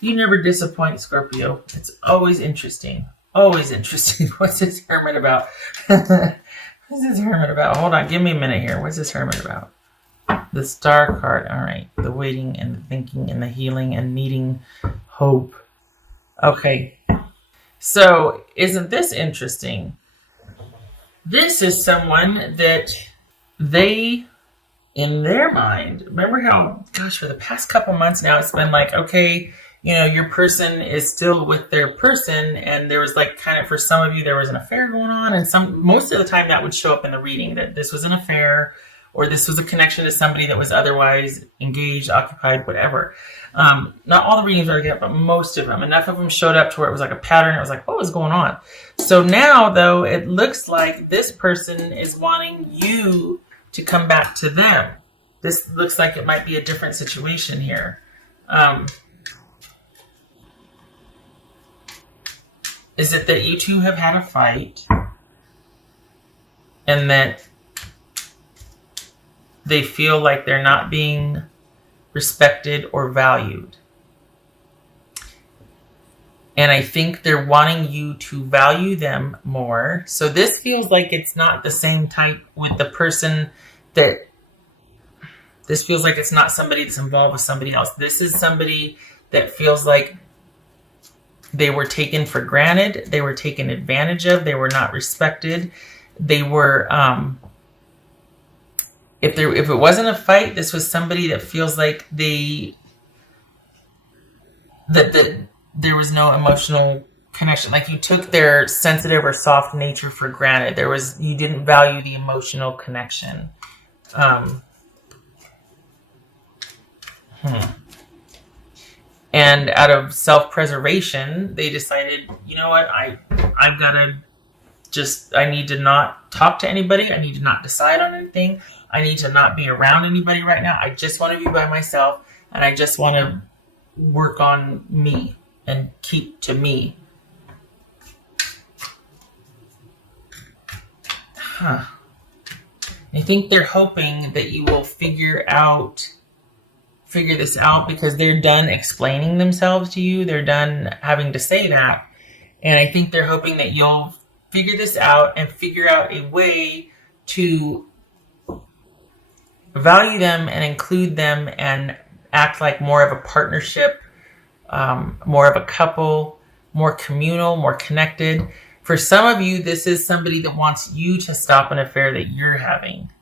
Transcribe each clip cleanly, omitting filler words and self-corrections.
You never disappoint, Scorpio. It's always interesting. Always interesting. What's this Hermit about? What's this Hermit about? Hold on, give me a minute here. What's this Hermit about? The Star card. All right. The waiting and the thinking and the healing and needing hope. Okay. So, isn't this interesting? This is someone that they, in their mind, remember how, gosh, for the past couple months now, it's been like, okay, you know, your person is still with their person, and there was like kind of, for some of you, there was an affair going on, and most of the time that would show up in the reading, that this was an affair, or this was a connection to somebody that was otherwise engaged, occupied, whatever. Not all the readings are like that, but most of them. Enough of them showed up to where it was like a pattern. It was like, what was going on? So now, though, it looks like this person is wanting you to come back to them. This looks like it might be a different situation here. Is it that you two have had a fight and that they feel like they're not being respected or valued? And I think they're wanting you to value them more. So this feels like it's not the same type with the person that... This feels like it's not somebody that's involved with somebody else. This is somebody that feels like they were taken for granted. They were taken advantage of. They were not respected. They were... If it wasn't a fight, this was somebody that feels like that there was no emotional connection. Like you took their sensitive or soft nature for granted. You didn't value the emotional connection. And out of self-preservation, they decided, you know what, I need to not talk to anybody. I need to not decide on anything. I need to not be around anybody right now. I just want to be by myself, and I just want to work on me and keep to me. I think they're hoping that you will figure this out because they're done explaining themselves to you. They're done having to say that. And I think they're hoping that you'll figure this out and figure out a way to value them and include them and act like more of a partnership, more of a couple, more communal, more connected. For some of you, this is somebody that wants you to stop an affair that you're having.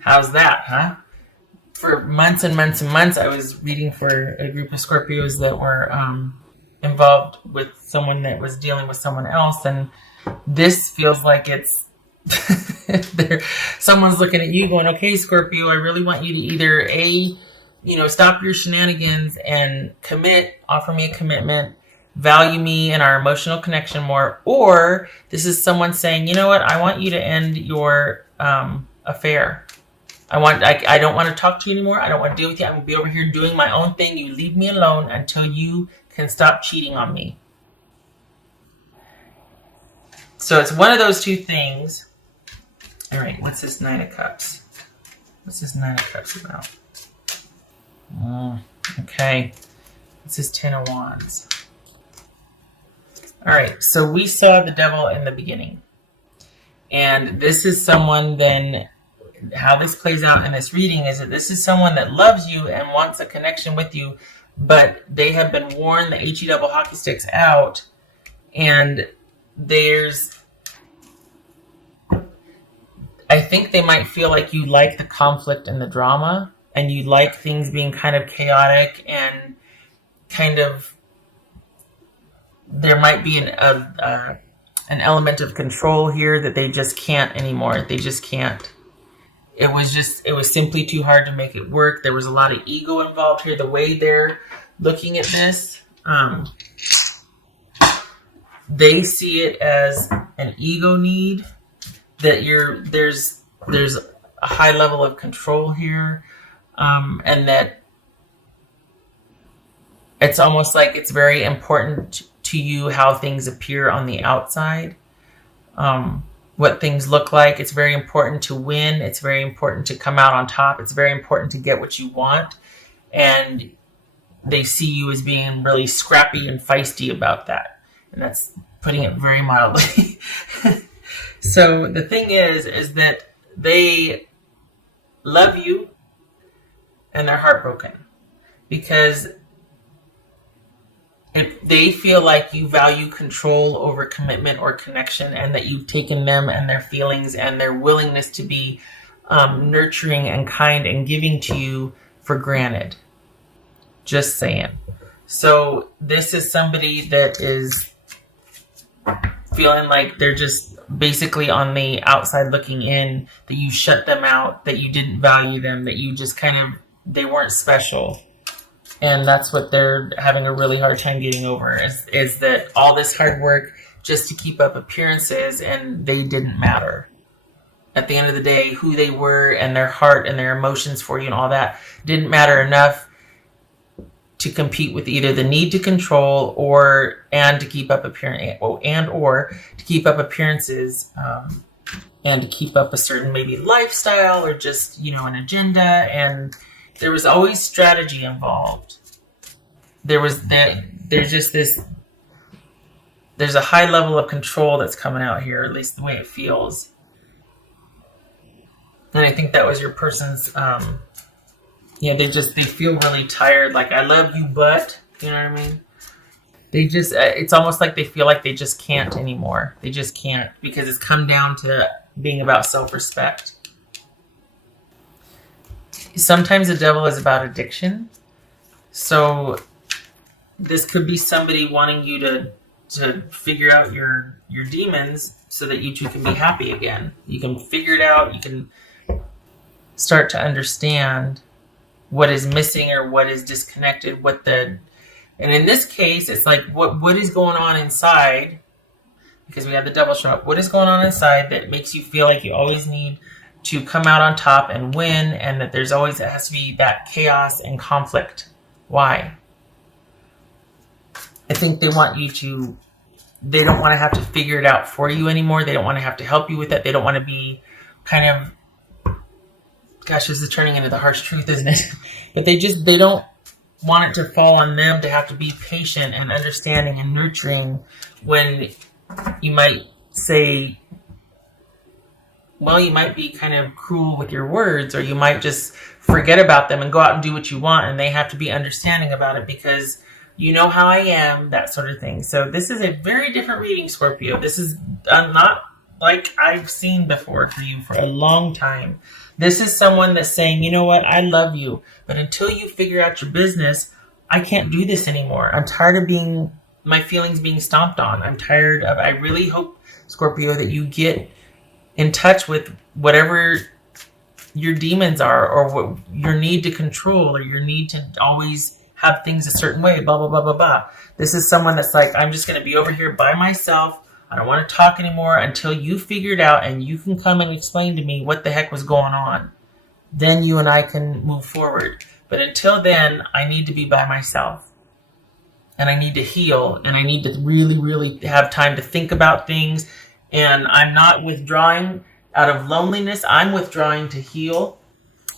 How's that, huh? For months and months and months, I was reading for a group of Scorpios that were involved with someone that was dealing with someone else, and this feels like it's someone's looking at you going, okay, Scorpio, I really want you to either stop your shenanigans and offer me a commitment, value me and our emotional connection more, or this is someone saying, you know what, I want you to end your affair. I don't want to talk to you anymore. I don't want to deal with you. I'm going to be over here doing my own thing. You leave me alone until you can stop cheating on me. So it's one of those two things. All right, what's this Nine of Cups? What's this Nine of Cups about? Okay. What's this Ten of Wands? All right, so we saw the Devil in the beginning. And this is someone then... How this plays out in this reading is that this is someone that loves you and wants a connection with you, but they have been worn the HE double hockey sticks out, and I think they might feel like you like the conflict and the drama, and you like things being kind of chaotic and kind of, there might be an element of control here that they just can't anymore. They just can't. It was simply too hard to make it work. There was a lot of ego involved here. The way they're looking at this, they see it as an ego need, that there's a high level of control here, and that it's almost like it's very important to you how things appear on the outside. What things look like. It's very important to win. It's very important to come out on top. It's very important to get what you want. And they see you as being really scrappy and feisty about that. And that's putting it very mildly. So the thing is that they love you and they're heartbroken because if they feel like you value control over commitment or connection, and that you've taken them and their feelings and their willingness to be nurturing and kind and giving to you for granted. Just saying. So this is somebody that is feeling like they're just basically on the outside looking in, that you shut them out, that you didn't value them, that you just they weren't special. And that's what they're having a really hard time getting over, is that all this hard work just to keep up appearances, and they didn't matter. At the end of the day, who they were and their heart and their emotions for you and all that didn't matter enough to compete with either the need to control and to keep up appearances, and to keep up a certain maybe lifestyle or just, an agenda. And there was always strategy involved. There's a high level of control that's coming out here, at least the way it feels. And I think that was your person's, they feel really tired. Like, I love you, but, you know what I mean? It's almost like they feel like they just can't anymore. They just can't, because it's come down to being about self-respect. Sometimes the devil is about addiction. So this could be somebody wanting you to figure out your demons so that you two can be happy again. You can figure it out. You can start to understand what is missing or what is disconnected. And in this case, it's like what is going on inside, because we have the devil show up. What is going on inside that makes you feel like you always need to come out on top and win, and that it has to be that chaos and conflict? Why? I think they don't want to have to figure it out for you anymore. They don't want to have to help you with it. They don't want to be kind of, gosh, this is turning into the harsh truth, isn't it? But they don't want it to fall on them to have to be patient and understanding and nurturing when you might say, well, you might be kind of cruel with your words, or you might just forget about them and go out and do what you want, and they have to be understanding about it because you know how I am, that sort of thing. So this is a very different reading, Scorpio. This is not like I've seen before for you for a long time. This is someone that's saying, you know what, I love you, but until you figure out your business, I can't do this anymore. I'm tired of my feelings being stomped on. I really hope, Scorpio, that you get in touch with whatever your demons are, or what your need to control, or your need to always have things a certain way, blah, blah, blah, blah, blah. This is someone that's like, I'm just going to be over here by myself. I don't want to talk anymore until you figure it out and you can come and explain to me what the heck was going on. Then you and I can move forward. But until then, I need to be by myself. And I need to heal. And I need to really, really have time to think about things. And I'm not withdrawing out of loneliness. I'm withdrawing to heal.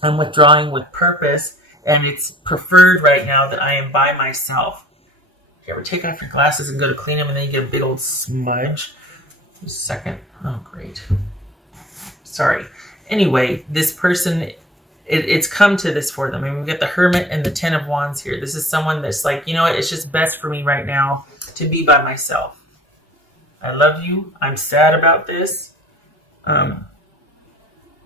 I'm withdrawing with purpose. And it's preferred right now that I am by myself. You ever take off your glasses and go to clean them and then you get a big old smudge? Just a second. Oh, great. Sorry. Anyway, this person, it's come to this for them. I mean, we've got the Hermit and the Ten of Wands here. This is someone that's like, you know what? It's just best for me right now to be by myself. I love you. I'm sad about this. I'm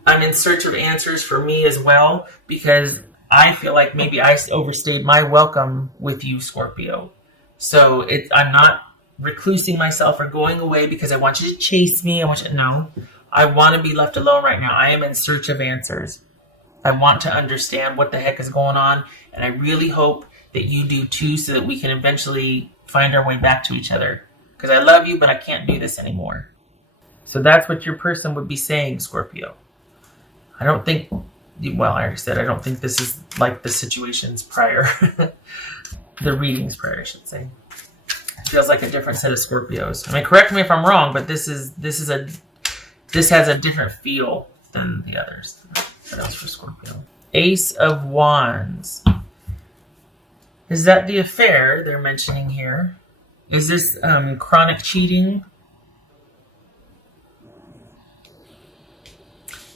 in search of answers for me as well, because I feel like maybe I overstayed my welcome with you, Scorpio. So I'm not reclusing myself or going away because I want you to chase me. No, I want to be left alone right now. I am in search of answers. I want to understand what the heck is going on. And I really hope that you do too, so that we can eventually find our way back to each other. Because I love you, but I can't do this anymore. So that's what your person would be saying, Scorpio. I don't think, well, I already said, I don't think this is like the situations prior. The readings prior, I should say. It feels like a different set of Scorpios. I mean, correct me if I'm wrong, but this has a different feel than the others. What else for Scorpio? Ace of Wands. Is that the affair they're mentioning here? Is this chronic cheating?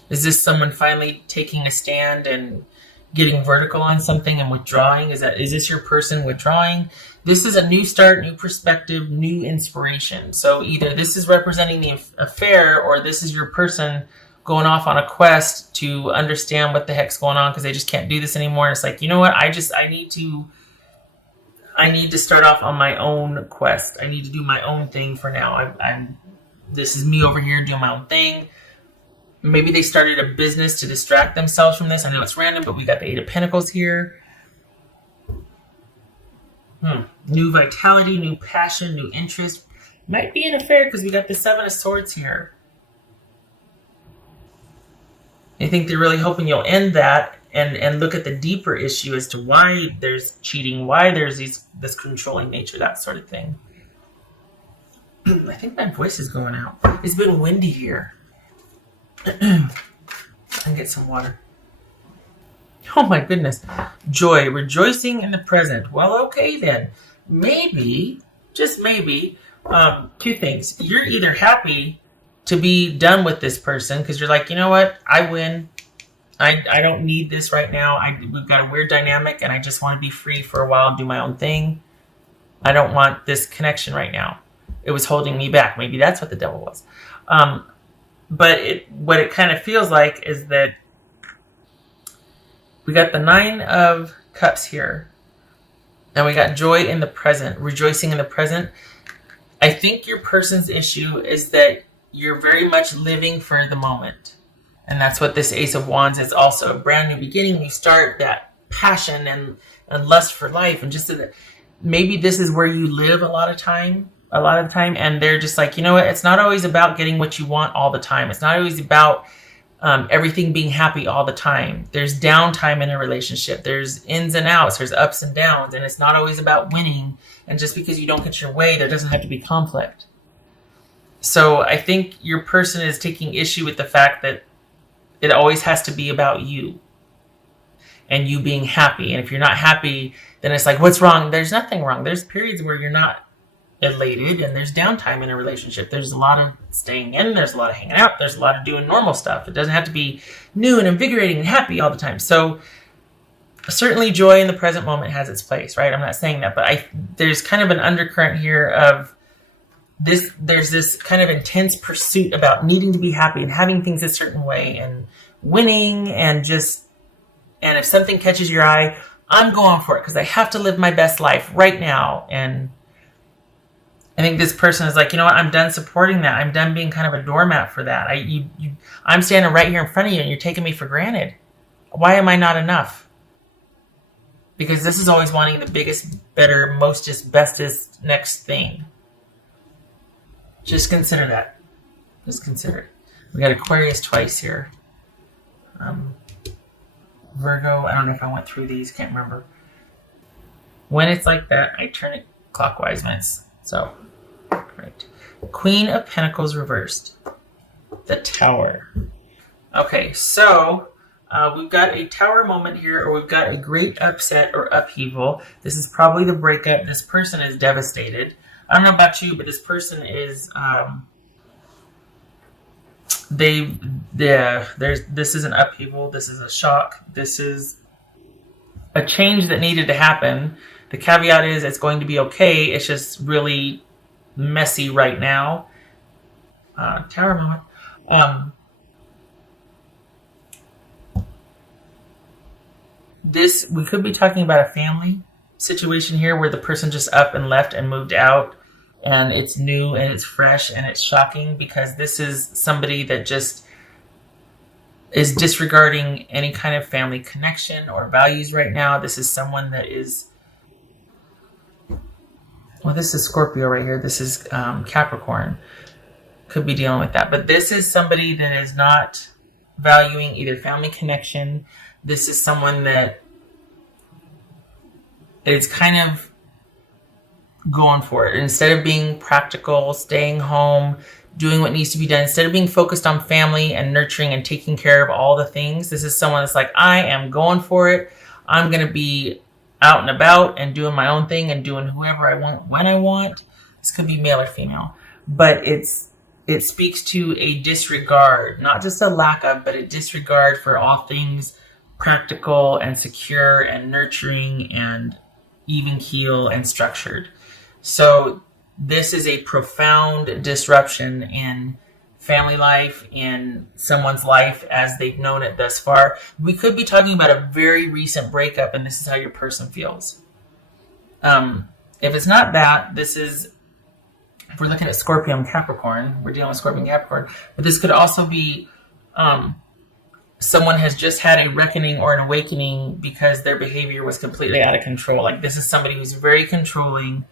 Is this someone finally taking a stand and getting vertical on something and withdrawing? Is this your person withdrawing? This is a new start, new perspective, new inspiration. So either this is representing the affair, or this is your person going off on a quest to understand what the heck's going on because they just can't do this anymore. And it's like, you know what? I need to start off on my own quest. I need to do my own thing for now. This is me over here doing my own thing. Maybe they started a business to distract themselves from this. I know it's random, but we got the Eight of Pentacles here. New vitality, new passion, new interest. Might be an affair because we got the Seven of Swords here. I think they're really hoping you'll end that and look at the deeper issue as to why there's cheating, why there's this controlling nature, that sort of thing. I think my voice is going out. It's been windy here. And get some water. Oh my goodness. Joy, rejoicing in the present. Well, okay then. Maybe, just maybe, two things. You're either happy to be done with this person because you're like, you know what? I win. I don't need this right now. We've got a weird dynamic and I just want to be free for a while and do my own thing. I don't want this connection right now. It was holding me back. Maybe that's what the devil was. But what it kind of feels like is that we got the Nine of Cups here. And we got joy in the present, rejoicing in the present. I think your person's issue is that you're very much living for the moment. And that's what this Ace of Wands is also. A brand new beginning. You start that passion and lust for life. And just so that maybe this is where you live a lot of the time. And they're just like, you know what? It's not always about getting what you want all the time. It's not always about everything being happy all the time. There's downtime in a relationship. There's ins and outs. There's ups and downs. And it's not always about winning. And just because you don't get your way, there doesn't have to be conflict. So I think your person is taking issue with the fact that it always has to be about you and you being happy. And if you're not happy, then it's like, what's wrong? There's nothing wrong. There's periods where you're not elated and there's downtime in a relationship. There's a lot of staying in. There's a lot of hanging out. There's a lot of doing normal stuff. It doesn't have to be new and invigorating and happy all the time. So certainly joy in the present moment has its place, right? I'm not saying that, but there's kind of an undercurrent here of this. There's this kind of intense pursuit about needing to be happy and having things a certain way and winning and if something catches your eye, I'm going for it because I have to live my best life right now. And I think this person is like, you know what? I'm done supporting that. I'm done being kind of a doormat for that. I'm standing right here in front of you and you're taking me for granted. Why am I not enough? Because this is always wanting the biggest, better, mostest, bestest, next thing. Just consider that. Just consider it. We got Aquarius twice here. Virgo, I don't know if I went through these. Can't remember. When it's like that, I turn it clockwise when it's so. Right. Queen of Pentacles reversed. The Tower. Okay, so we've got a tower moment here, or we've got a great upset or upheaval. This is probably the breakup. This person is devastated. I don't know about you, but this person is this is an upheaval. This is a shock. This is a change that needed to happen. The caveat is it's going to be okay. It's just really messy right now. Tower moment. We could be talking about a family situation here where the person just up and left and moved out, and it's new and it's fresh and it's shocking because this is somebody that just is disregarding any kind of family connection or values right now. This is someone that is, well, this is Scorpio right here. This is Capricorn. Could be dealing with that. But this is somebody that is not valuing either family connection. This is someone that is kind of going for it. Instead of being practical, staying home, doing what needs to be done, instead of being focused on family and nurturing and taking care of all the things, this is someone that's like, I am going for it. I'm going to be out and about and doing my own thing and doing whoever I want when I want. This could be male or female, but it speaks to a disregard, not just a lack of, but a disregard for all things practical and secure and nurturing and even keel and structured. So this is a profound disruption in family life, in someone's life as they've known it thus far. We could be talking about a very recent breakup, and this is how your person feels. If it's not that, this is, if we're looking at Scorpio and Capricorn, we're dealing with Scorpio and Capricorn, but this could also be someone has just had a reckoning or an awakening because their behavior was completely out of control. Like, this is somebody who's very controlling,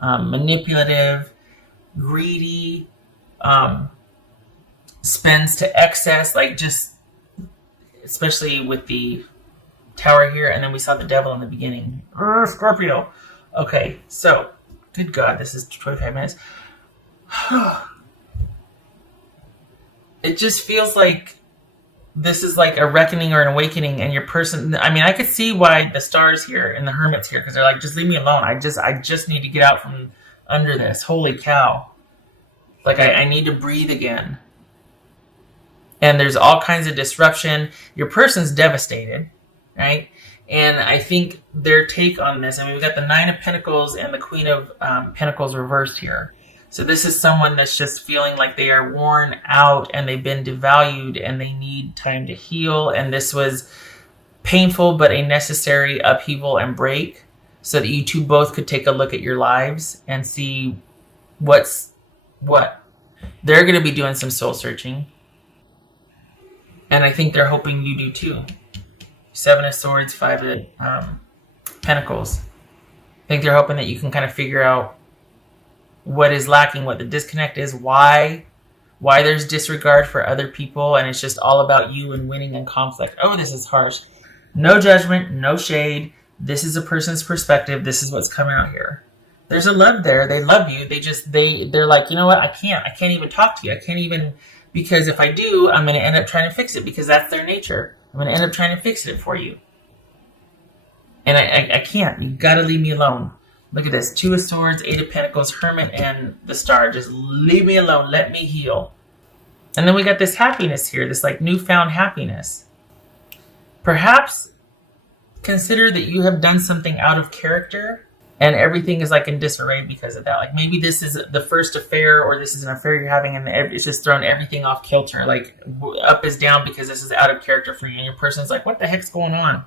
manipulative, greedy, spends to excess, like, just, especially with the Tower here, and then we saw the Devil in the beginning. Scorpio. Okay, so, good God, this is 25 minutes. It just feels like this is like a reckoning or an awakening, and your person, I mean, I could see why the Stars here and the Hermits here, because they're like, just leave me alone. I just need to get out from under this. Holy cow. Like, I need to breathe again. And there's all kinds of disruption. Your person's devastated, right? And I think their take on this, I mean, we've got the Nine of Pentacles and the Queen of Pentacles reversed here. So this is someone that's just feeling like they are worn out and they've been devalued and they need time to heal. And this was painful, but a necessary upheaval and break so that you two both could take a look at your lives and see what's what. They're going to be doing some soul searching. And I think they're hoping you do too. Seven of Swords, Five of Pentacles. I think they're hoping that you can kind of figure out what is lacking, what the disconnect is, why there's disregard for other people, and it's just all about you and winning and conflict. Oh, this is harsh. No judgment, no shade. This is a person's perspective. This is what's coming out here. There's a love there. They love you. They're like, you know what? I can't even talk to you. I can't even, because if I do, I'm going to end up trying to fix it, because that's their nature. I'm going to end up trying to fix it for you. And I can't. You got to leave me alone. Look at this. Two of Swords, Eight of Pentacles, Hermit, and the Star. Just leave me alone. Let me heal. And then we got this happiness here, this like newfound happiness. Perhaps consider that you have done something out of character and everything is like in disarray because of that. Like, maybe this is the first affair, or this is an affair you're having and it's just thrown everything off kilter. Like, up is down because this is out of character for you. And your person's like, what the heck's going on?